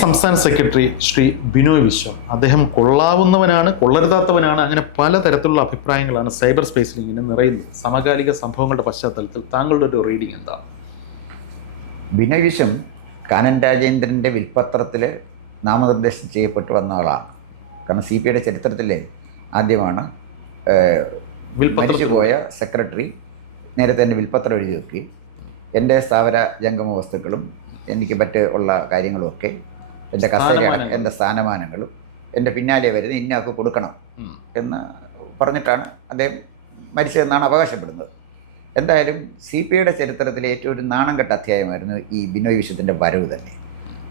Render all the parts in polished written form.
സംസ്ഥാന സെക്രട്ടറി ശ്രീ ബിനോയ് വിശ്വം, അദ്ദേഹം കൊള്ളാവുന്നവനാണ്, കൊള്ളരുതാത്തവനാണ്, അങ്ങനെ പലതരത്തിലുള്ള അഭിപ്രായങ്ങളാണ് സൈബർ സ്പേസിൽ ഇങ്ങനെ നിറയുന്നത്. സമകാലിക സംഭവങ്ങളുടെ പശ്ചാത്തലത്തിൽ താങ്കളുടെ ഒരു റീഡിംഗ് എന്താണ്? ബിനോയ് വിശ്വം കാനൻ രാജേന്ദ്രൻ്റെ വിൽപ്പത്രത്തിൽ നാമനിർദ്ദേശം ചെയ്യപ്പെട്ടു വന്ന ആളാണ്. കാരണം CPIയുടെ ചരിത്രത്തിൽ ആദ്യമാണ് മരിച്ചുപോയ സെക്രട്ടറി നേരത്തെ എൻ്റെ വിൽപ്പത്രം എഴുതി വെക്കുകയും എൻ്റെ സ്ഥാവര ജംഗമ വസ്തുക്കളും എനിക്ക് മറ്റുള്ള കാര്യങ്ങളുമൊക്കെ എൻ്റെ കസേര, എൻ്റെ സ്ഥാനമാനങ്ങളും എൻ്റെ പിന്നാലെ വരുന്ന ഇന്നൊക്കെ കൊടുക്കണം എന്ന് പറഞ്ഞിട്ടാണ് അദ്ദേഹം മരിച്ചതെന്നാണ് അവകാശപ്പെടുന്നത്. എന്തായാലും CPIയുടെ ചരിത്രത്തിലെ ഏറ്റവും ഒരു നാണം കെട്ട അധ്യായമായിരുന്നു ഈ ബിനോയ് വിശ്വത്തിൻ്റെ വരവ് തന്നെ.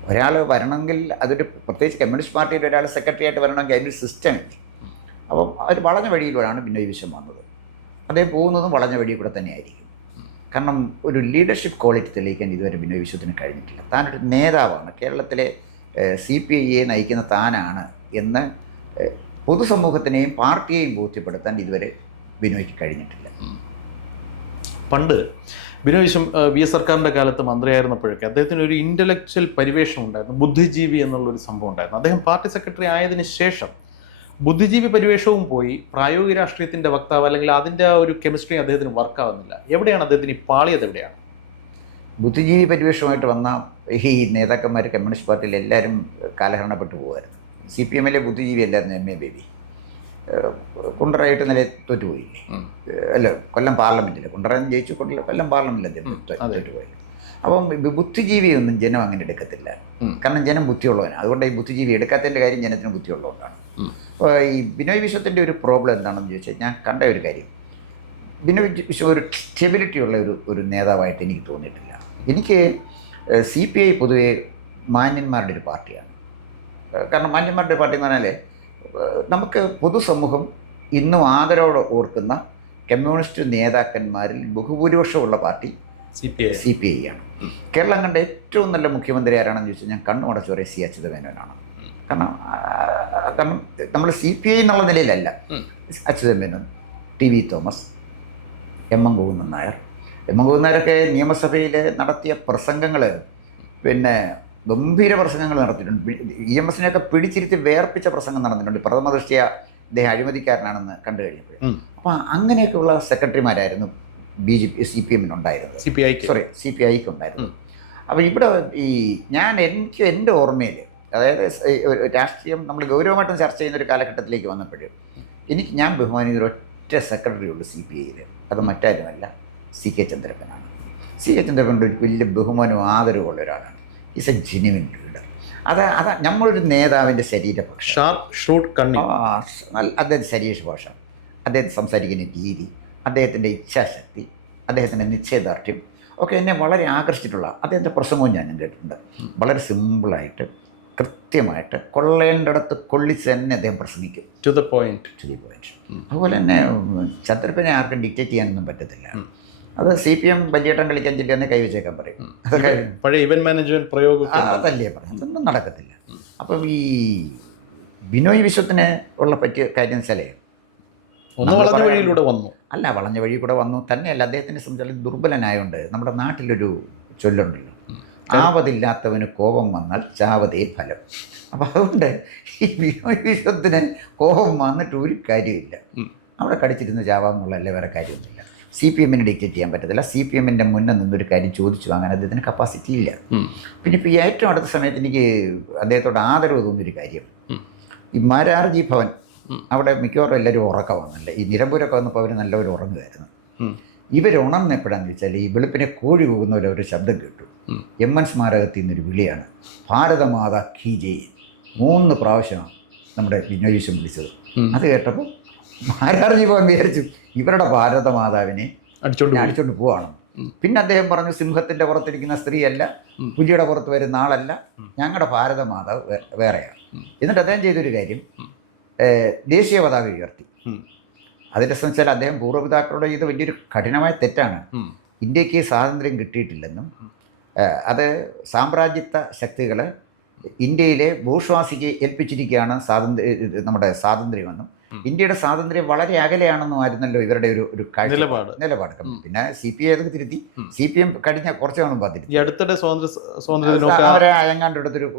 ഒരാൾ വരണമെങ്കിൽ അതൊരു പ്രത്യേകിച്ച് കമ്മ്യൂണിസ്റ്റ് പാർട്ടിയുടെ ഒരാൾ സെക്രട്ടറി ആയിട്ട് വരണമെങ്കിൽ അതിൻ്റെ ഒരു സിസ്റ്റം ഉണ്ട്. അപ്പം അവർ വളഞ്ഞ വഴിയിലൂടെയാണ് ബിനോയ് വിശ്വം വന്നത്. അദ്ദേഹം പോകുന്നതും വളഞ്ഞ വഴിയിൽ കൂടെ തന്നെയായിരിക്കും. കാരണം ഒരു ലീഡർഷിപ്പ് ക്വാളിറ്റി തെളിയിക്കാൻ ഇതുവരെ ബിനോയ് വിശ്വത്തിന് കഴിഞ്ഞിട്ടില്ല. താനൊരു നേതാവാണ്, കേരളത്തിലെ CPIയെ നയിക്കുന്ന താനാണ് എന്ന് പൊതുസമൂഹത്തിനെയും പാർട്ടിയെയും ബോധ്യപ്പെടുത്താൻ ഇതുവരെ ബിനോയ്ക്ക് കഴിഞ്ഞിട്ടില്ല. പണ്ട് ബിനോയ് വിശ്വം VS സർക്കാരിൻ്റെ കാലത്ത് മന്ത്രിയായിരുന്നപ്പോഴൊക്കെ അദ്ദേഹത്തിന് ഒരു ഇൻ്റലക്ച്വൽ പരിവേഷം ഉണ്ടായിരുന്നു, ബുദ്ധിജീവി എന്നുള്ളൊരു സംഭവം ഉണ്ടായിരുന്നു. അദ്ദേഹം പാർട്ടി സെക്രട്ടറി ആയതിനു ശേഷം ബുദ്ധിജീവി പരിവേഷവും പോയി, പ്രായോഗിക രാഷ്ട്രീയത്തിൻ്റെ വക്താവ് അല്ലെങ്കിൽ അതിൻ്റെ ആ ഒരു കെമിസ്ട്രി അദ്ദേഹത്തിന് വർക്കാവുന്നില്ല. എവിടെയാണ് അദ്ദേഹത്തിന് ഈ പാളിയത്? എവിടെയാണ്? ബുദ്ധിജീവി പരിവേഷമായിട്ട് വന്ന ഈ നേതാക്കന്മാർ കമ്മ്യൂണിസ്റ്റ് പാർട്ടിയിൽ എല്ലാവരും കാലഹരണപ്പെട്ടു പോകുമായിരുന്നു. CPMലെ ബുദ്ധിജീവി അല്ലായിരുന്നു MA ബേബി. കുണ്ടറയായിട്ട് നില തോറ്റുപോയില്ലേ? അല്ല, കൊല്ലം പാർലമെൻറ്റിൽ കുണ്ടറന്ന് ജയിച്ചു, കൊല്ലം പാർലമെൻറ്റിൽ അദ്ദേഹം തോറ്റുപോയി. അപ്പം ബുദ്ധിജീവിയൊന്നും ജനം അങ്ങനെ എടുക്കത്തില്ല. കാരണം ജനം ബുദ്ധിയുള്ളവനാണ്. അതുകൊണ്ട് ഈ ബുദ്ധിജീവി എടുക്കാത്തതിൻ്റെ കാര്യം ജനത്തിന് ബുദ്ധിയുള്ളതുകൊണ്ടാണ്. അപ്പോൾ ഈ ബിനോയ് വിശ്വത്തിൻ്റെ ഒരു പ്രോബ്ലം എന്താണെന്ന് ചോദിച്ചാൽ, ഞാൻ കണ്ട ഒരു കാര്യം, ബിനോയ് വിശ്വം ഒരു സ്റ്റെബിലിറ്റി ഉള്ള ഒരു നേതാവായിട്ട് എനിക്ക് തോന്നിയിട്ടില്ല. എനിക്ക് CPI പൊതുവെ മാന്യന്മാരുടെ ഒരു പാർട്ടിയാണ്. കാരണം മാന്യന്മാരുടെ പാർട്ടി എന്ന് പറഞ്ഞാൽ നമുക്ക് പൊതുസമൂഹം ഇന്നും ആദരവോടെ ഓർക്കുന്ന കമ്മ്യൂണിസ്റ്റ് നേതാക്കന്മാരിൽ ബഹുഭൂരിപക്ഷമുള്ള പാർട്ടി CPI ആണ്. കേരളം കണ്ട ഏറ്റവും നല്ല മുഖ്യമന്ത്രി ആരാണെന്ന് ചോദിച്ചാൽ ഞാൻ കണ്ണുമടച്ച് പറയും C അച്യുതമേനോനാണ്. കാരണം നമ്മൾ CPI എന്നുള്ള നിലയിലല്ല, Achutha Menon, TV Thomas, M Govindan Nair. M Govindan നായരൊക്കെ നിയമസഭയിൽ നടത്തിയ പ്രസംഗങ്ങൾ, പിന്നെ ഗംഭീര പ്രസംഗങ്ങൾ നടത്തിയിട്ടുണ്ട്. EMSനെയൊക്കെ പിടിച്ചിരുത്തി വേർപ്പിച്ച പ്രസംഗം നടന്നിട്ടുണ്ട്. പ്രഥമ ദൃഷ്ടിയ ഇദ്ദേഹം അഴിമതിക്കാരനാണെന്ന് കണ്ടു കഴിഞ്ഞപ്പോൾ. അപ്പോൾ അങ്ങനെയൊക്കെയുള്ള സെക്രട്ടറിമാരായിരുന്നു CPMനുണ്ടായിരുന്നത്, CPIക്ക് ഉണ്ടായിരുന്നു. അപ്പോൾ ഇവിടെ എനിക്ക് എൻ്റെ ഓർമ്മയിൽ, അതായത് രാഷ്ട്രീയം നമ്മൾ ഗൗരവമായിട്ടും ചർച്ച ചെയ്യുന്ന ഒരു കാലഘട്ടത്തിലേക്ക് വന്നപ്പോൾ ഞാൻ ബഹുമാനിക്കുന്ന ഒറ്റ സെക്രട്ടറി ഉള്ളൂ CPIയിൽ. അത് മറ്റാരുമല്ല, CK ചന്ദ്രപ്പനാണ്. CK ചന്ദ്രപ്പൻ്റെ ഒരു വലിയ ബഹുമാനവും ആദരവുമുള്ള ഒരാളാണ്. Is A genuine leader. അത് നമ്മളൊരു നേതാവിൻ്റെ ശരീരഭാഷ, അദ്ദേഹത്തിൻ്റെ ശരീരഭാഷ, അദ്ദേഹം സംസാരിക്കുന്ന രീതി, അദ്ദേഹത്തിൻ്റെ ഇച്ഛാശക്തി, അദ്ദേഹത്തിൻ്റെ നിശ്ചയദാർഢ്യം ഒക്കെ എന്നെ വളരെ ആകർഷിച്ചിട്ടുള്ള അദ്ദേഹത്തിൻ്റെ പ്രസംഗവും ഞാനും കേട്ടിട്ടുണ്ട്. വളരെ സിമ്പിളായിട്ട് കൃത്യമായിട്ട് കൊള്ളേണ്ടിടത്ത് കൊള്ളിച്ച് തന്നെ അദ്ദേഹം പ്രസംഗിക്കും. To the point. അതുപോലെ തന്നെ ചന്ദ്രപ്പനെ ആർക്കും ഡിക്റ്റേറ്റ് ചെയ്യാനൊന്നും പറ്റത്തില്ല. അത് CPM വലിയേട്ടം കളിക്കാൻ ചെല്ലിയെന്ന് കൈവച്ചേക്കാൻ പറയും. അതൊക്കെ പഴയ ഇവന്റ് മാനേജ്മെന്റ് പ്രയോഗം അതല്ലേ പറയും. അതൊന്നും നടക്കത്തില്ല. അപ്പം ഈ ബിനോയ് വിശ്വത്തിന് ഉള്ള പറ്റിയ കാര്യം വെച്ചാലേ, വളഞ്ഞ വഴിയിലൂടെ വന്നു. അല്ല, വളഞ്ഞ വഴി കൂടെ വന്നു തന്നെയല്ല, അദ്ദേഹത്തിനെ സംബന്ധിച്ചാൽ ദുർബലനായതുകൊണ്ട് നമ്മുടെ നാട്ടിലൊരു ചൊല്ലുണ്ടല്ലോ, ആവതില്ലാത്തവന് കോപം വന്നാൽ ചാവതേ ഫലം. അപ്പം അതുകൊണ്ട് ഈ ബിനോയ് വിശ്വത്തിന് കോപം വന്നിട്ട് ഒരു കാര്യമില്ല. അവിടെ കടിച്ചിരുന്ന് ചാവാമെന്നുള്ളതല്ലേ, വേറെ കാര്യമൊന്നുമില്ല. CPMന് ഡിക്റ്റേറ്റ് ചെയ്യാൻ പറ്റത്തില്ല. CPMൻ്റെ മുന്നേ നിന്നൊരു കാര്യം ചോദിച്ചു വാങ്ങാൻ അദ്ദേഹത്തിന് കപ്പാസിറ്റി ഇല്ല. പിന്നെ ഇപ്പോൾ ഈ ഏറ്റവും അടുത്ത സമയത്ത് എനിക്ക് അദ്ദേഹത്തോട് ആദരവ് തോന്നിയൊരു കാര്യം, ഈ മാരാർജി ഭവൻ അവിടെ മിക്കവാറും എല്ലാവരും ഉറക്കമാണല്ലേ. ഈ നിലമ്പൂരൊക്കെ വന്നപ്പോൾ അവർ നല്ലവരും ഉറങ്ങുമായിരുന്നു. ഇവരുണർന്നെപ്പോഴാന്ന് ചോദിച്ചാൽ ഈ വെളുപ്പിനെ കോഴി പോകുന്നവരൊരു ശബ്ദം കേട്ടു. MN സ്മാരകത്തിൽ നിന്നൊരു വിളിയാണ്, ഭാരതമാതാ കീ ജയ്. 3 പ്രാവശ്യമാണ് നമ്മുടെ ബിനോയ് വിശ്വം വിളിച്ചത്. അത് കേട്ടപ്പോൾ മാരാർജി ഭവൻ വിചാരിച്ചു ഇവരുടെ ഭാരതമാതാവിനെ അടിച്ചോണ്ട് പോവാണ്. പിന്നെ അദ്ദേഹം പറഞ്ഞു, സിംഹത്തിൻ്റെ പുറത്തിരിക്കുന്ന സ്ത്രീയല്ല, പുലിയുടെ പുറത്ത് വരുന്ന ആളല്ല, ഞങ്ങളുടെ ഭാരതമാതാവ് വേറെയാണ്. എന്നിട്ട് അദ്ദേഹം ചെയ്തൊരു കാര്യം, ദേശീയ പതാക ഉയർത്തി. അതിൻ്റെ സംബന്ധിച്ചാൽ അദ്ദേഹം പൂർവ്വപിതാക്കളോട് ചെയ്ത് വലിയൊരു കഠിനമായ തെറ്റാണ്. ഇന്ത്യക്ക് സ്വാതന്ത്ര്യം കിട്ടിയിട്ടില്ലെന്നും അത് സാമ്രാജ്യത്വ ശക്തികൾ ഇന്ത്യയിലെ ഭൂഷ്വാസിക്ക് ഏൽപ്പിച്ചിരിക്കുകയാണ് നമ്മുടെ സ്വാതന്ത്ര്യമെന്നും ഇന്ത്യയുടെ സ്വാതന്ത്ര്യം വളരെ അകലെയാണെന്നും ആയിരുന്നല്ലോ ഇവരുടെ ഒരു നിലപാട്. പിന്നെ CPI അതൊക്കെ തിരുത്തി. CPM കഴിഞ്ഞ കുറച്ച് നാളും തിരുത്തി. ഈ അടുത്തിടെ സ്വാതന്ത്ര്യ അവരെ അയങ്ങാണ്ട് എടുത്തൊരു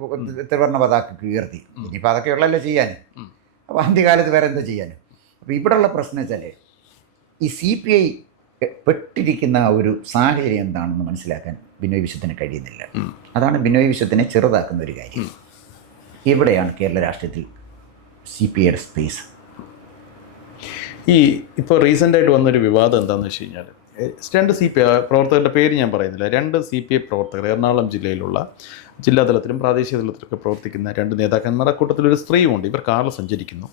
ത്രിവർണ്ണ പതാക ഉയർത്തി. ഇനിയിപ്പോൾ അതൊക്കെ ഉള്ളല്ലോ ചെയ്യാൻ. അപ്പോൾ അന്ത്യകാലത്ത് വേറെ എന്താ ചെയ്യാൻ? അപ്പോൾ ഇവിടെയുള്ള പ്രശ്നം വെച്ചാൽ ഈ CPI പെട്ടിരിക്കുന്ന ഒരു സാഹചര്യം എന്താണെന്ന് മനസ്സിലാക്കാൻ ബിനോയ് വിശ്വത്തിന് കഴിയുന്നില്ല. അതാണ് ബിനോയ് വിശ്വത്തിനെ ചെറുതാക്കുന്ന ഒരു കാര്യം. എവിടെയാണ് കേരള രാഷ്ട്രീയത്തിൽ CPIയുടെ സ്പേസ്? ഇപ്പോൾ റീസെൻ്റായിട്ട് വന്നൊരു വിവാദം എന്താണെന്ന് വെച്ച് കഴിഞ്ഞാൽ 2 CPI പ്രവർത്തകരുടെ പേര് ഞാൻ പറയുന്നില്ല, 2 CPI പ്രവർത്തകർ എറണാകുളം ജില്ലയിലുള്ള ജില്ലാതലത്തിലും പ്രാദേശിക തലത്തിലൊക്കെ പ്രവർത്തിക്കുന്ന 2 നേതാക്കന്മാരുടെ കൂട്ടത്തിലൊരു സ്ത്രീയുമുണ്ട്. ഇവർ കാറിൽ സഞ്ചരിക്കുന്നു.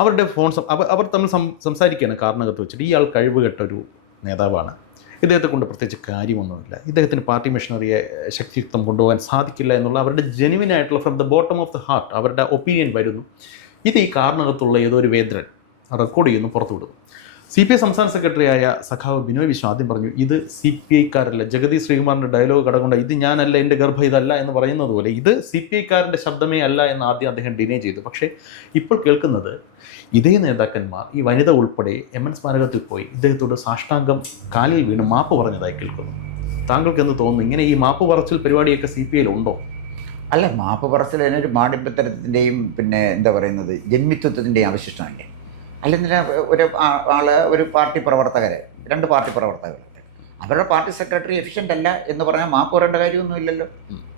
അവരുടെ ഫോൺ അവർ തമ്മിൽ സംസാരിക്കുകയാണ് കാറിനകത്ത് വെച്ചിട്ട്. ഇയാൾ കഴിവുകെട്ട ഒരു നേതാവാണ്, ഇദ്ദേഹത്തെ കൊണ്ട് പ്രത്യേകിച്ച് കാര്യമൊന്നുമില്ല, ഇദ്ദേഹത്തിന് പാർട്ടി മെഷീനറിയെ ശക്തിയുക്തം കൊണ്ടുപോകാൻ സാധിക്കില്ല എന്നുള്ള അവരുടെ ജെനുവിനായിട്ടുള്ള from the bottom of the heart അവരുടെ ഒപ്പീനിയൻ വരുന്നു. ഇത് ഈ കാറിനകത്തുള്ള ഏതോ ഒരു വേന്ദ്രൻ റെക്കോർഡ് ചെയ്യുന്നു, പുറത്തുവിടുന്നു. CPI സംസ്ഥാന സെക്രട്ടറിയായ സഖാവ് ബിനോയ് വിശ്വം ആദ്യം പറഞ്ഞു, ഇത് CPIക്കാരല്ല. ജഗതി ശ്രീകുമാറിൻ്റെ ഡയലോഗ് കടകൊണ്ട് ഇത് ഞാനല്ല, എൻ്റെ ഗർഭം ഇതല്ല എന്ന് പറയുന്നത് പോലെ ഇത് CPIക്കാരൻ്റെ ശബ്ദമേ അല്ല എന്ന് ആദ്യം അദ്ദേഹം ഡിനേ ചെയ്തു. പക്ഷേ ഇപ്പോൾ കേൾക്കുന്നത് ഇതേ നേതാക്കന്മാർ, ഈ വനിത ഉൾപ്പെടെ MN സ്മാരകത്തിൽ പോയി ഇദ്ദേഹത്തോട് സാഷ്ടാംഗം കാലിൽ വീണ് മാപ്പ് പറഞ്ഞതായി കേൾക്കുന്നു. താങ്കൾക്ക് എന്ത് തോന്നുന്നു? ഇങ്ങനെ ഈ മാപ്പ് പറച്ചിൽ പരിപാടിയൊക്കെ CPIയിൽ ഉണ്ടോ? അല്ല, മാപ്പ് പറച്ചിൽ അതിനൊരു മാടിപ്പത്തരത്തിൻ്റെയും പിന്നെ എന്താ പറയുന്നത് ജന്മിത്വത്തിൻ്റെയും അവശിഷ്ടമല്ലേ? അല്ലെങ്കിൽ ഒരു പാർട്ടി പ്രവർത്തകരെ 2 പാർട്ടി പ്രവർത്തകരുണ്ട്, അവരുടെ പാർട്ടി സെക്രട്ടറി എഫിഷ്യൻ്റ് അല്ല എന്ന് പറഞ്ഞാൽ മാപ്പ് പറയേണ്ട കാര്യമൊന്നുമില്ലല്ലോ.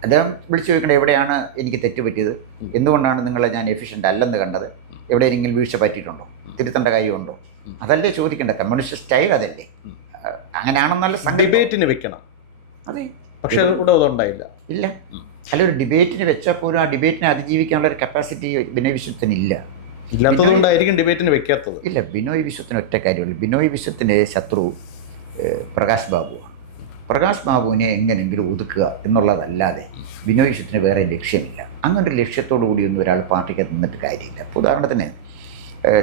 അദ്ദേഹം വിളിച്ചു ചോദിക്കേണ്ടത് എവിടെയാണ് എനിക്ക് തെറ്റ് പറ്റിയത്, എന്തുകൊണ്ടാണ് നിങ്ങളെ ഞാൻ എഫിഷ്യൻ്റ് അല്ലെന്ന് കണ്ടത്, എവിടെയെങ്കിലും വീഴ്ച പറ്റിയിട്ടുണ്ടോ, തിരുത്തേണ്ട കാര്യമുണ്ടോ? അതല്ലേ ചോദിക്കേണ്ട. കമ്മ്യൂണിസ്റ്റ് സ്റ്റൈൽ അതല്ലേ? അങ്ങനെയാണെന്നല്ല ഡിബേറ്റിന് വെക്കണം. അതെ, പക്ഷേ ഇവിടെ അതുണ്ടായില്ല. ഇല്ല. അല്ല, ഒരു ഡിബേറ്റിന് വെച്ചാൽ പോലും ആ ഡിബേറ്റിനെ അതിജീവിക്കാനുള്ള ഒരു കപ്പാസിറ്റി ബിനോയ് വിശ്വത്തിനില്ല. ഇല്ലാത്തതുകൊണ്ടായിരിക്കും ഡിബേറ്റിന് വെക്കാത്തത്. ഇല്ല, ബിനോയ് വിശ്വത്തിന് ഒറ്റ കാര്യമുള്ളൂ. ബിനോയ് വിശ്വത്തിൻ്റെ ശത്രു പ്രകാശ് ബാബുവാണ്. പ്രകാശ് ബാബുവിനെ എങ്ങനെയെങ്കിലും ഒതുക്കുക എന്നുള്ളതല്ലാതെ ബിനോയ് വിശ്വത്തിന് വേറെ ലക്ഷ്യമില്ല. അങ്ങനൊരു ലക്ഷ്യത്തോടു കൂടിയൊന്നും ഒരാൾ പാർട്ടിക്ക് നിന്നിട്ട് കാര്യമില്ല. ഇപ്പോൾ ഉദാഹരണത്തിന്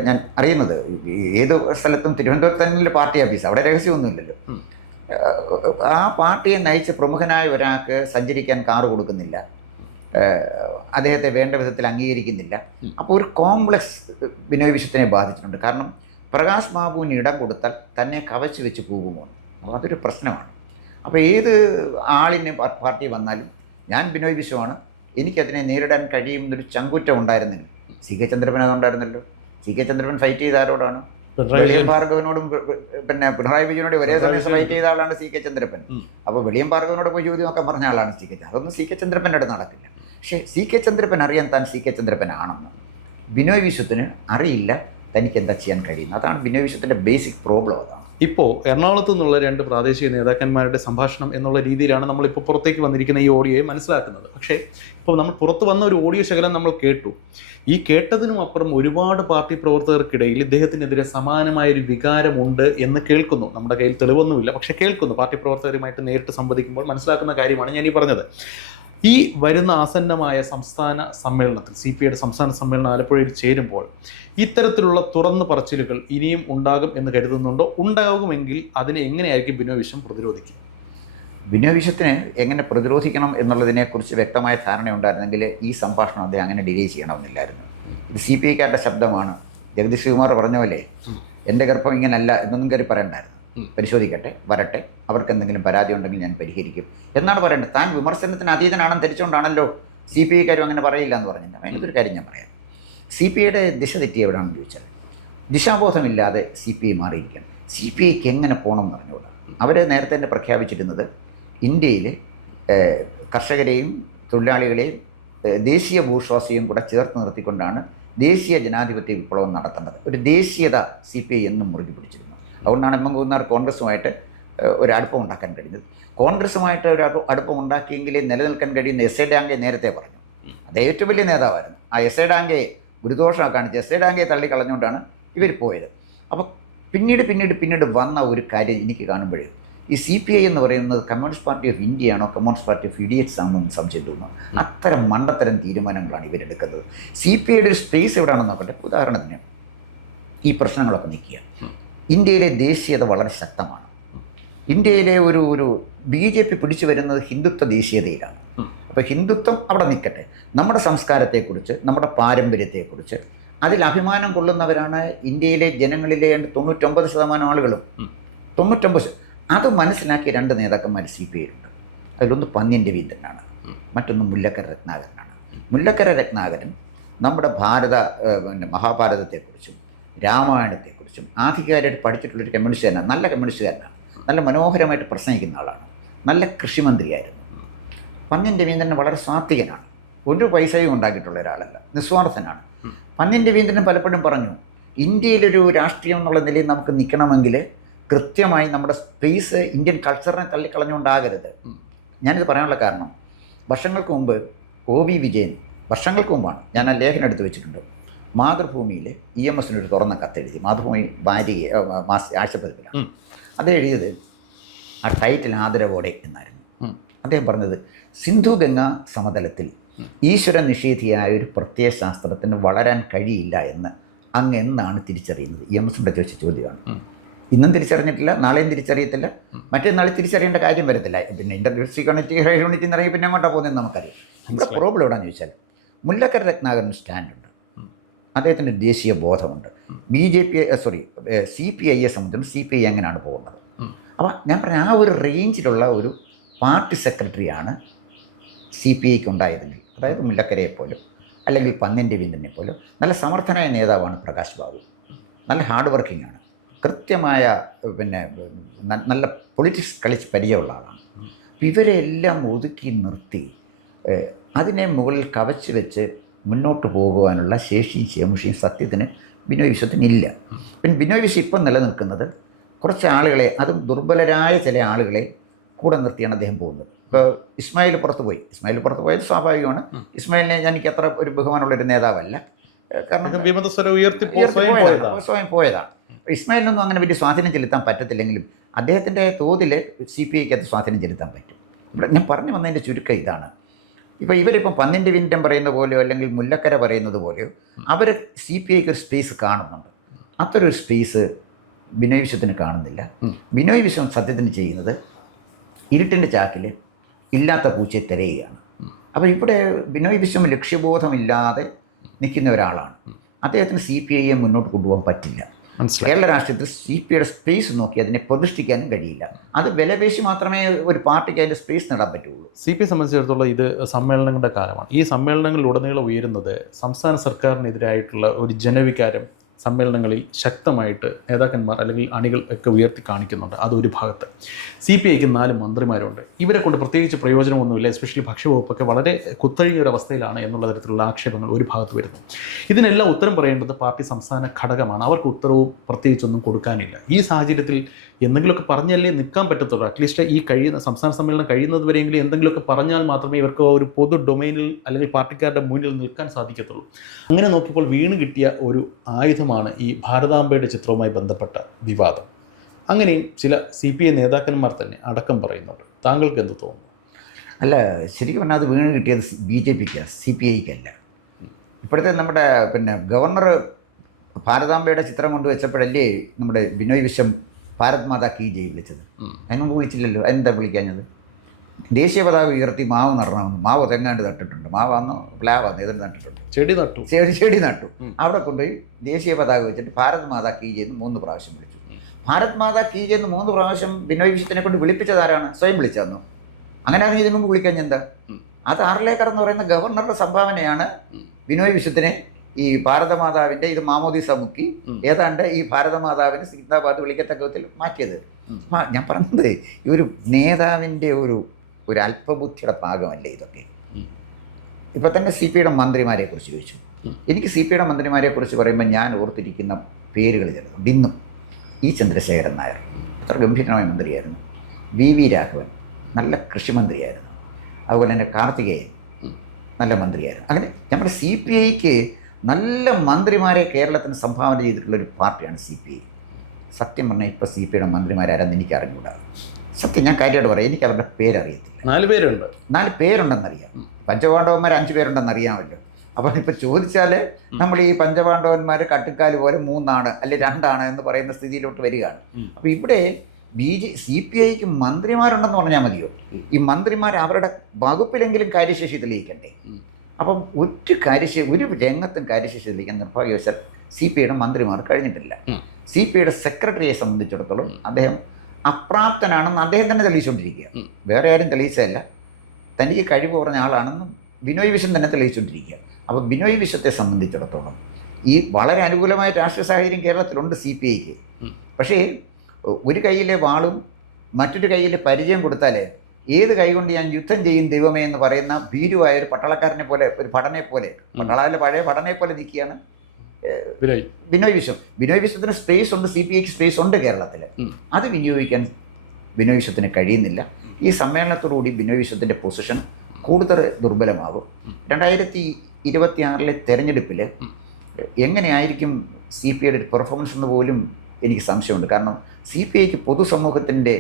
ഞാൻ അറിയുന്നത് ഏത് സ്ഥലത്തും തിരുവനന്തപുരത്ത് തന്നെ പാർട്ടി ഓഫീസ്, അവിടെ രഹസ്യമൊന്നുമില്ലല്ലോ. ആ പാർട്ടിയെ നയിച്ച പ്രമുഖനായ ഒരാൾക്ക് സഞ്ചരിക്കാൻ കാറ് കൊടുക്കുന്നില്ല, അദ്ദേഹത്തെ വേണ്ട വിധത്തിൽ അംഗീകരിക്കുന്നില്ല. അപ്പോൾ ഒരു കോംപ്ലക്സ് ബിനോയ് വിശ്വത്തിനെ ബാധിച്ചിട്ടുണ്ട്. കാരണം പ്രകാശ് ബാബുവിന് ഇടം കൊടുത്താൽ തന്നെ കവച്ച് വെച്ച് പോകുമോ? അപ്പോൾ അതൊരു പ്രശ്നമാണ്. അപ്പോൾ ഏത് ആളിന് പാർട്ടി വന്നാലും ഞാൻ ബിനോയ് വിശ്വമാണ്, എനിക്കതിനെ നേരിടാൻ കഴിയുമെന്നൊരു ചങ്കുറ്റം ഉണ്ടായിരുന്നെങ്കിൽ CK ചന്ദ്രപ്പൻ അതുണ്ടായിരുന്നല്ലോ. CK ചന്ദ്രപ്പൻ ഫൈറ്റ് ചെയ്ത ആരോടാണ്? വെളിയം ഭാർഗവനോടും പിന്നെ പിണറായി വിജയനോടും ഒരേ സമയത്ത് ഫൈറ്റ് ചെയ്ത ആളാണ് CK ചന്ദ്രപ്പൻ. അപ്പോൾ വെളിയം ഭാർഗവനോട് പോയി ചോദ്യം നോക്കാൻ പറഞ്ഞ ആളാണ് CK. അതൊന്നും CK ചന്ദ്രപ്പൻ്റെ അടുത്ത് നടക്കില്ല. പക്ഷേ CK ചന്ദ്രപ്പൻ അറിയാൻ താൻ CK ചന്ദ്രപ്പൻ ആണെന്ന് ബിനോയ് വിശ്വത്തിന് അറിയില്ല. തനിക്ക് എന്താ ചെയ്യാൻ കഴിയുന്നത്? അതാണ് ബിനോയ് വിശ്വത്തിൻ്റെ ബേസിക് പ്രോബ്ലം. അതാണ് ഇപ്പോൾ എറണാകുളത്ത് നിന്നുള്ള 2 പ്രാദേശിക നേതാക്കന്മാരുടെ സംഭാഷണം എന്നുള്ള രീതിയിലാണ് നമ്മളിപ്പോൾ പുറത്തേക്ക് വന്നിരിക്കുന്ന ഈ ഓഡിയോയെ മനസ്സിലാക്കുന്നത്. പക്ഷേ ഇപ്പോൾ നമ്മൾ പുറത്ത് വന്ന ഒരു ഓഡിയോ ശകലം നമ്മൾ കേട്ടു. ഈ കേട്ടതിനും അപ്പുറം ഒരുപാട് പാർട്ടി പ്രവർത്തകർക്കിടയിൽ ഇദ്ദേഹത്തിനെതിരെ സമാനമായൊരു വികാരമുണ്ട് എന്ന് കേൾക്കുന്നു. നമ്മുടെ കയ്യിൽ തെളിവൊന്നുമില്ല, പക്ഷേ കേൾക്കുന്നു. പാർട്ടി പ്രവർത്തകരുമായിട്ട് നേരിട്ട് സംവദിക്കുമ്പോൾ മനസ്സിലാക്കുന്ന കാര്യമാണ് ഞാൻ ഈ പറഞ്ഞത്. ഈ വരുന്ന ആസന്നമായ സംസ്ഥാന സമ്മേളനത്തിൽ CPIയുടെ സംസ്ഥാന സമ്മേളനം ആലപ്പുഴയിൽ ചേരുമ്പോൾ ഇത്തരത്തിലുള്ള തുറന്നു പറച്ചിലുകൾ ഇനിയും ഉണ്ടാകും എന്ന് കരുതുന്നുണ്ടോ? ഉണ്ടാകുമെങ്കിൽ അതിനെ എങ്ങനെയായിരിക്കും ബിനോയ് വിശ്വം പ്രതിരോധിക്കുക? ബിനോയ് വിശ്വത്തിന് എങ്ങനെ പ്രതിരോധിക്കണം എന്നുള്ളതിനെക്കുറിച്ച് വ്യക്തമായ ധാരണയുണ്ടായിരുന്നെങ്കിൽ ഈ സംഭാഷണം അദ്ദേഹം അങ്ങനെ ഡിലേ ചെയ്യണമെന്നില്ലായിരുന്നു. ഇത് CPIക്കാരുടെ ശബ്ദമാണ്. ജഗതി ശ്രീകുമാർ പറഞ്ഞ പോലെ എൻ്റെ ഗർഭം ഇങ്ങനല്ല എന്നൊന്നും കയറി പറയണ്ടായിരുന്നു. പരിശോധിക്കട്ടെ, വരട്ടെ, അവർക്ക് എന്തെങ്കിലും പരാതി ഉണ്ടെങ്കിൽ ഞാൻ പരിഹരിക്കും എന്നാണ് പറയേണ്ടത്. താൻ വിമർശനത്തിന് അതീതനാണെന്ന് ധരിച്ചുകൊണ്ടാണല്ലോ CPIക്കാരും അങ്ങനെ പറയില്ല എന്ന് പറഞ്ഞില്ല. അതിനൊരു കാര്യം ഞാൻ പറയാം. CPIയുടെ ദിശ തെറ്റി എവിടെയാണെന്ന് ചോദിച്ചാൽ ദിശാബോധമില്ലാതെ CPI മാറിയിരിക്കുകയാണ്. CPIക്ക് എങ്ങനെ പോകണം എന്ന് പറഞ്ഞുകൂടാ. അവർ നേരത്തെ തന്നെ പ്രഖ്യാപിച്ചിരുന്നത് ഇന്ത്യയിൽ കർഷകരെയും തൊഴിലാളികളെയും ദേശീയ ഭൂഷ്വാസിയും കൂടെ ചേർത്ത് നിർത്തിക്കൊണ്ടാണ് ദേശീയ ജനാധിപത്യ വിപ്ലവം നടത്തേണ്ടത്. ഒരു ദേശീയത CPI എന്നും മുറുകി പിടിച്ചിരുന്നു. അതുകൊണ്ടാണ് എം കുന്നാർ കോൺഗ്രസുമായിട്ട് ഒരു അടുപ്പം ഉണ്ടാക്കാൻ കഴിഞ്ഞത്. കോൺഗ്രസുമായിട്ട് ഒരു അടുപ്പം ഉണ്ടാക്കിയെങ്കിലേ നിലനിൽക്കാൻ കഴിയുന്ന S.A. ഡാംഗെ നേരത്തെ പറഞ്ഞു. അത് ഏറ്റവും വലിയ നേതാവായിരുന്നു. ആ S.A. ഡാംഗെ ഗുരുദോഷം കാണിച്ച് S.A. ഡാംഗയെ തള്ളിക്കളഞ്ഞുകൊണ്ടാണ് ഇവർ പോയത്. അപ്പോൾ പിന്നീട് വന്ന ഒരു കാര്യം എനിക്ക് കാണുമ്പോഴേ ഈ CPI എന്ന് പറയുന്നത് കമ്മ്യൂണിസ്റ്റ് പാർട്ടി ഓഫ് ഇന്ത്യയാണോ കമ്മ്യൂണിസ്റ്റ് പാർട്ടി ഓഫ് ഇഡിയറ്റ്സ് ആണോ എന്ന് സംശയം തോന്നുന്നു. അത്തരം മണ്ടത്തരം തീരുമാനങ്ങളാണ് ഇവരെടുക്കുന്നത്. CPIയുടെ ഒരു സ്പേസ് എവിടെയാണെന്ന് നോക്കട്ടെ. ഉദാഹരണത്തിന് ഈ പ്രശ്നങ്ങളൊക്കെ നിൽക്കുക. ഇന്ത്യയിലെ ദേശീയത വളരെ ശക്തമാണ്. ഇന്ത്യയിലെ ഒരു BJP പിടിച്ചു വരുന്നത് ഹിന്ദുത്വ ദേശീയതയിലാണ്. അപ്പോൾ ഹിന്ദുത്വം അവിടെ നിൽക്കട്ടെ. നമ്മുടെ സംസ്കാരത്തെക്കുറിച്ച്, നമ്മുടെ പാരമ്പര്യത്തെക്കുറിച്ച് അതിൽ അഭിമാനം കൊള്ളുന്നവരാണ് ഇന്ത്യയിലെ ജനങ്ങളിലെ 99% ആളുകളും. 99. അത് മനസ്സിലാക്കിയ 2 നേതാക്കന്മാർ CPI ഉണ്ട്. അതിലൊന്ന് പന്ന്യൻ രവീന്ദ്രനാണ്, മറ്റൊന്ന് മുല്ലക്കര രത്നാകരനാണ്. മുല്ലക്കര രത്നാകരൻ നമ്മുടെ മഹാഭാരതത്തെക്കുറിച്ചും രാമായണത്തെക്കുറിച്ചും ആധികാരികമായിട്ട് പഠിച്ചിട്ടുള്ളൊരു കമ്മ്യൂണിസ്റ്റുകാരനാണ്. നല്ല കമ്മ്യൂണിസ്റ്റുകാരനാണ്. നല്ല മനോഹരമായിട്ട് പ്രസംഗിക്കുന്ന ആളാണ്. നല്ല കൃഷിമന്ത്രിയായിരുന്നു. പന്ന്യൻ രവീന്ദ്രൻ വളരെ സാത്വികനാണ്. ഒരു പൈസയും ഉണ്ടാക്കിയിട്ടുള്ള ഒരാളല്ല, നിസ്വാർത്ഥനാണ്. പന്ന്യൻ രവീന്ദ്രൻ പലപ്പോഴും പറഞ്ഞു, ഇന്ത്യയിലൊരു രാഷ്ട്രീയം എന്നുള്ള നിലയിൽ നമുക്ക് നിൽക്കണമെങ്കിൽ കൃത്യമായി നമ്മുടെ സ്പേസ് ഇന്ത്യൻ കൾച്ചറിനെ തള്ളിക്കളഞ്ഞുകൊണ്ടാകരുത്. ഞാനിത് പറയാനുള്ള കാരണം, വർഷങ്ങൾക്ക് മുമ്പ് OV വിജയൻ, വർഷങ്ങൾക്ക് മുമ്പാണ്, ഞാൻ ആ ലേഖനം എടുത്ത് വെച്ചിട്ടുണ്ട്, മാതൃഭൂമിയിൽ EMSനൊരു തുറന്ന കത്തെഴുതി. മാതൃഭൂമി ഭാര്യയെ ആഴ്ചപ്പതിപ്പിലാണ് അത് എഴുതിയത്. ആ ടൈറ്റിൽ ആദരവോടെ എന്നായിരുന്നു. അദ്ദേഹം പറഞ്ഞത്, സിന്ധു ഗംഗാ സമതലത്തിൽ ഈശ്വര നിഷേധിയായ ഒരു പ്രത്യയ ശാസ്ത്രത്തിന് വളരാൻ കഴിയില്ല എന്ന് അങ്ങ് എന്നാണ് തിരിച്ചറിയുന്നത്? EMSന്റെ ചോദിച്ച ചോദ്യമാണ്. ഇന്നും തിരിച്ചറിഞ്ഞിട്ടില്ല, നാളെയും തിരിച്ചറിയത്തില്ല, മറ്റന്നാൾ തിരിച്ചറിയേണ്ട കാര്യം വരത്തില്ല. പിന്നെ ഇന്റർവ്യൂസി യൂണിറ്റി എന്ന് പറയുമ്പോൾ പിന്നെ അങ്ങോട്ടാണ് പോകുന്നതെന്ന് നമുക്കറിയാം. ഇവിടെ പ്രോബ്ലം എവിടെയാണെന്ന് ചോദിച്ചാൽ, മുല്ലക്കര രത്നാകരന് സ്റ്റാൻഡുണ്ട്, അദ്ദേഹത്തിൻ്റെ ദേശീയ ബോധമുണ്ട്. CPIയെ സംബന്ധിച്ചും CPI എങ്ങനെയാണ് പോകുന്നത്. അപ്പോൾ ഞാൻ പറഞ്ഞ ആ ഒരു റേഞ്ചിലുള്ള ഒരു പാർട്ടി സെക്രട്ടറിയാണ് CPIക്ക് ഉണ്ടായതെങ്കിൽ, അതായത് മുല്ലക്കരയെ പോലും അല്ലെങ്കിൽ പന്ന്യൻ രവീന്ദ്രനെ പോലും നല്ല സമർത്ഥനായ നേതാവാണ് പ്രകാശ് ബാബു. നല്ല ഹാർഡ് വർക്കിംഗ് ആണ്, കൃത്യമായ പിന്നെ നല്ല പൊളിറ്റിക്സ് കളിച്ച് പരിചയമുള്ള ആളാണ്. ഇവരെല്ലാം ഒതുക്കി നിർത്തി അതിനെ മുകളിൽ കവച്ച് വെച്ച് മുന്നോട്ട് പോകുവാനുള്ള ശേഷിയും ചേമുഷിയും സത്യത്തിന് ബിനോയ് വിശ്വത്തിനില്ല. പിന്നെ ബിനോയ് വിശ്വം ഇപ്പം നിലനിൽക്കുന്നത് കുറച്ച് ആളുകളെ, അതും ദുർബലരായ ചില ആളുകളെ കൂടെ നിർത്തിയാണ് അദ്ദേഹം പോകുന്നത്. ഇപ്പോൾ ഇസ്മായിൽ പുറത്ത് പോയത് സ്വാഭാവികമാണ്. ഇസ്മായിലിനെ എനിക്ക് അത്ര ഒരു ബഹുമാനമുള്ളൊരു നേതാവല്ല, കാരണം സ്വയം പോയതാണ്. ഇസ്മായിലിനൊന്നും അങ്ങനെ വലിയ സ്വാധീനം ചെലുത്താൻ പറ്റത്തില്ലെങ്കിലും അദ്ദേഹത്തിൻ്റെ തോതിൽ CPIക്ക് അത് സ്വാധീനം ചെലുത്താൻ പറ്റും. ഇവിടെ ഞാൻ പറഞ്ഞു വന്നതിൻ്റെ ചുരുക്കം ഇതാണ്. ഇപ്പോൾ ഇവരിപ്പം പന്ന്യൻ രവീന്ദ്രൻ പറയുന്ന പോലെയോ അല്ലെങ്കിൽ മുല്ലക്കര പറയുന്നത് പോലെയോ അവർ CPIക്ക് ഒരു സ്പേസ് കാണുന്നുണ്ട്. അത്തരൊരു സ്പേസ് ബിനോയ് വിശ്വത്തിന് കാണുന്നില്ല. ബിനോയ് വിശ്വം സത്യത്തിന് ചെയ്യുന്നത് ഇരുട്ടിൻ്റെ ചാക്കിൽ ഇല്ലാത്ത പൂച്ചയെ തിരയുകയാണ്. അപ്പോൾ ഇവിടെ ബിനോയ് വിശ്വം ലക്ഷ്യബോധമില്ലാതെ നിൽക്കുന്ന ഒരാളാണ്. അദ്ദേഹത്തിന് CPIയെ മുന്നോട്ട് കൊണ്ടുപോകാൻ പറ്റില്ല. കേരള രാഷ്ട്രീയത്തിൽ CPIയുടെ സ്പേസ് നോക്കി അതിനെ പ്രതിഷ്ഠിക്കാനും കഴിയില്ല. അത് വിലപേശി മാത്രമേ ഒരു പാർട്ടിക്ക് അതിൻ്റെ സ്പേസ് നേടാൻ പറ്റുള്ളൂ. CPI സംബന്ധിച്ചിടത്തോളം ഇത് സമ്മേളനങ്ങളുടെ കാലമാണ്. ഈ സമ്മേളനങ്ങളിലുടനീളം ഉയരുന്നത് സംസ്ഥാന സർക്കാരിനെതിരായിട്ടുള്ള ഒരു ജനവികാരം സമ്മേളനങ്ങളിൽ ശക്തമായിട്ട് നേതാക്കന്മാർ അല്ലെങ്കിൽ അണികൾ ഒക്കെ ഉയർത്തി കാണിക്കുന്നുണ്ട്. അതൊരു ഭാഗത്ത്. CPIക്ക് 4 മന്ത്രിമാരുണ്ട്. ഇവരെ കൊണ്ട് പ്രത്യേകിച്ച് പ്രയോജനമൊന്നുമില്ല, എസ്പെഷ്യലി ഭക്ഷ്യവകുപ്പൊക്കെ വളരെ കുത്തഴിഞ്ഞ ഒരു അവസ്ഥയിലാണ് എന്നുള്ള തരത്തിലുള്ള ആക്ഷേപങ്ങൾ ഒരു ഭാഗത്ത് വരുന്നു. ഇതിനെല്ലാം ഉത്തരം പറയേണ്ടത് പാർട്ടി സംസ്ഥാന ഘടകമാണ്. അവർക്ക് ഉത്തരവും പ്രത്യേകിച്ചൊന്നും കൊടുക്കാനില്ല. ഈ സാഹചര്യത്തിൽ എന്തെങ്കിലുമൊക്കെ പറഞ്ഞാലേ നിൽക്കാൻ പറ്റത്തുള്ളൂ. അറ്റ്ലീസ്റ്റ് ഈ സംസ്ഥാന സമ്മേളനം കഴിയുന്നത് വരെയെങ്കിലും എന്തെങ്കിലുമൊക്കെ പറഞ്ഞാൽ മാത്രമേ ഇവർക്ക് ഒരു പൊതു ഡൊമൈനിൽ അല്ലെങ്കിൽ പാർട്ടിക്കാരുടെ മുന്നിൽ നിൽക്കാൻ സാധിക്കത്തുള്ളൂ. അങ്ങനെ നോക്കിയപ്പോൾ വീണ് കിട്ടിയ ഒരു ആയുധമാണ് ഈ ഭാരതാംബയുടെ ചിത്രവുമായി ബന്ധപ്പെട്ട വിവാദം. അങ്ങനെയും ചില CPI നേതാക്കന്മാർ തന്നെ പറയുന്നുണ്ട്. താങ്കൾക്ക് എന്ത് തോന്നുന്നു? അല്ല, ശരിക്കും പറഞ്ഞാൽ അത് വീണ് കിട്ടിയത് BJPക്ക്, CPIക്കല്ല. ഇപ്പോഴത്തെ നമ്മുടെ ഗവർണർ ഭാരതാംബയുടെ ചിത്രം കൊണ്ട് വെച്ചപ്പോഴല്ലേ നമ്മുടെ ബിനോയ് വിശ്വം ഭാരത് മാതാ കീ ജയ് വിളിച്ചത്. അതിനൊന്നും വിളിച്ചില്ലല്ലോ. അതെന്താ വിളിക്കാഞ്ഞത്? ദേശീയ പതാക ഉയർത്തി മാവ് നടണമെന്ന്. മാവ് തെങ്ങാണ്ട് നട്ടിട്ടുണ്ട്, മാവാന്ന് പ്ലാവാന്ന് എതിർ നട്ടിട്ടുണ്ട്, ചെടി നട്ടു. അവിടെ കൊണ്ടുപോയി ദേശീയ പതാക വെച്ചിട്ട് ഭാരത് മാതാ കീ ജെന്ന് 3 പ്രാവശ്യം വിളിച്ചു. ഭാരത് മാതാ കീ ജെന്ന് 3 പ്രാവശ്യം ബിനോയ് വിശ്വത്തിനെ കൊണ്ട് വിളിപ്പിച്ചതാരാണ്? സ്വയം വിളിച്ചതെന്നോ? അങ്ങനെയാണെങ്കിൽ ഇതിനു മുമ്പ് വിളിക്കാൻ എന്താ? അത് ആർലേക്കർ എന്ന് പറയുന്ന ഗവർണറുടെ സംഭാവനയാണ് ബിനോയ് വിശ്വത്തിനെ ഈ ഭാരതമാതാവിൻ്റെ ഇത് മാമോദീസ മുക്കി ഏതാണ്ട് ഈ ഭാരതമാതാവിന് സിന്ദാബാദ് വിളിക്കത്തക്ക വിധത്തിൽ മാറ്റിയത്. ഞാൻ പറഞ്ഞത് ഈ ഒരു നേതാവിൻ്റെ ഒരു അല്പബുദ്ധിയുടെ ഭാഗമല്ലേ ഇതൊക്കെ. ഇപ്പം തന്നെ CPIയുടെ മന്ത്രിമാരെ കുറിച്ച് ചോദിച്ചു. എനിക്ക് CPIയുടെ മന്ത്രിമാരെ കുറിച്ച് പറയുമ്പോൾ ഞാൻ ഓർത്തിരിക്കുന്ന പേരുകൾ ചിലതുണ്ട്. ഇന്നും E ചന്ദ്രശേഖരൻ നായർ അത്ര ഗംഭീരമായ മന്ത്രിയായിരുന്നു. VV രാഘവൻ നല്ല കൃഷിമന്ത്രിയായിരുന്നു. അതുപോലെ തന്നെ കാർത്തികേയൻ നല്ല മന്ത്രിയായിരുന്നു. അങ്ങനെ നമ്മുടെ CPIക്ക് നല്ല മന്ത്രിമാരെ കേരളത്തിന് സംഭാവന ചെയ്തിട്ടുള്ളൊരു പാർട്ടിയാണ് CPI. സത്യം പറഞ്ഞാൽ ഇപ്പോൾ CPIയുടെ മന്ത്രിമാരാരെന്ന് എനിക്ക് അറിഞ്ഞുകൂടാ. സത്യം ഞാൻ കാര്യമായിട്ട് പറയാം, എനിക്ക് അവരുടെ പേരറിയത്തില്ല. 4 പേരുണ്ടെന്നറിയാം. പഞ്ചപാണ്ഡവന്മാർ 5 പേരുണ്ടെന്നറിയാമല്ലോ. അപ്പോൾ ഇപ്പോൾ ചോദിച്ചാൽ നമ്മൾ ഈ പഞ്ചപാണ്ഡവന്മാർ കട്ടുക്കാല് പോലെ 3 ആണ് അല്ലെ 2 ആണ് എന്ന് പറയുന്ന സ്ഥിതിയിലോട്ട് വരികയാണ്. അപ്പോൾ ഇവിടെ CPIക്ക് മന്ത്രിമാരുണ്ടെന്ന് പറഞ്ഞാൽ മതിയോ? ഈ മന്ത്രിമാർ അവരുടെ വകുപ്പിലെങ്കിലും കാര്യശേഷി തെളിയിക്കണ്ടേ? അപ്പം ഒരു രംഗത്തും കാര്യശേഷി തെളിയിക്കാൻ നിർഭാഗ്യവശാൽ CPIയുടെ മന്ത്രിമാർ കഴിഞ്ഞിട്ടില്ല. CPIയുടെ സെക്രട്ടറിയെ സംബന്ധിച്ചിടത്തോളം അദ്ദേഹം അപ്രാപ്തനാണെന്ന് അദ്ദേഹം തന്നെ തെളിയിച്ചുകൊണ്ടിരിക്കുക. വേറെ ആരും തെളിയിച്ചതല്ല, തനിക്ക് കഴിവ് കുറഞ്ഞ ആളാണെന്ന് ബിനോയ് വിശ്വം തന്നെ തെളിയിച്ചുകൊണ്ടിരിക്കുക. അപ്പോൾ ബിനോയ് വിശ്വത്തെ സംബന്ധിച്ചിടത്തോളം ഈ വളരെ അനുകൂലമായ രാഷ്ട്രീയ സാഹചര്യം കേരളത്തിലുണ്ട് CPIക്ക്. പക്ഷേ ഒരു കയ്യിലെ വാളും മറ്റൊരു കയ്യിൽ പരിചയം കൊടുത്താൽ ഏത് കൈകൊണ്ട് ഞാൻ യുദ്ധം ചെയ്യും ദൈവമേ എന്ന് പറയുന്ന ഭീരുവായ ഒരു പട്ടാളക്കാരനെ പോലെ, ഒരു ഭടനെ പോലെ, പട്ടാളത്തിലെ പഴയ ഭടനെ പോലെ നിൽക്കുകയാണ് ബിനോയ് വിശ്വം. ബിനോയ് വിശ്വത്തിന് സ്പേസ് ഉണ്ട്, CPIക്ക് സ്പേസ് ഉണ്ട് കേരളത്തിൽ. അത് വിനിയോഗിക്കാൻ ബിനോയ് വിശ്വത്തിന് കഴിയുന്നില്ല. ഈ സമ്മേളനത്തോടുകൂടി ബിനോയ് വിശ്വത്തിൻ്റെ പൊസിഷൻ കൂടുതൽ ദുർബലമാകും. 2026 തെരഞ്ഞെടുപ്പിൽ എങ്ങനെയായിരിക്കും CPIയുടെ ഒരു പെർഫോമൻസ് എന്ന് പോലും എനിക്ക് സംശയമുണ്ട്. കാരണം CPIക്ക് പൊതുസമൂഹത്തിൻ്റെ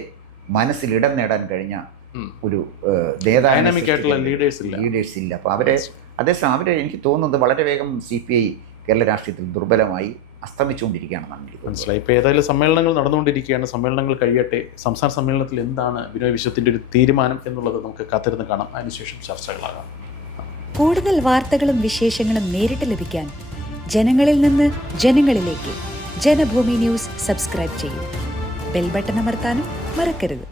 മനസ്സിൽ ഇടം നേടാൻ കഴിഞ്ഞ ഒരു ലീഡേഴ്സ് ഇല്ല. അപ്പോൾ അതേസമയം എനിക്ക് തോന്നുന്നത് വളരെ വേഗം CPI കേരള രാഷ്ട്രീയത്തിൽ ദുർബലമായി അസ്തമിച്ചുകൊണ്ടിരിക്കുകയാണെന്നാണ് എനിക്ക് മനസ്സിലായി. ഇപ്പോൾ ഏതായാലും സമ്മേളനങ്ങൾ നടന്നുകൊണ്ടിരിക്കുകയാണ്. സമ്മേളനങ്ങൾ കഴിയട്ടെ. സംസ്ഥാന സമ്മേളനത്തിൽ എന്താണ് ബിനോയ് വിശ്വത്തിൻ്റെ ഒരു തീരുമാനം എന്നുള്ളത് നമുക്ക് കാത്തിരുന്ന് കാണാം. അതിനുശേഷം ചർച്ചകളാകാം. കൂടുതൽ വാർത്തകളും വിശേഷങ്ങളും നേരിട്ട് ലഭിക്കാൻ ജനങ്ങളിൽ നിന്ന് ജനങ്ങളിലേക്ക് ജനഭൂമി ന്യൂസ് സബ്സ്ക്രൈബ് ചെയ്യൂ. ബെൽ ബട്ടൺ അമർത്താനും മറക്കരുത്.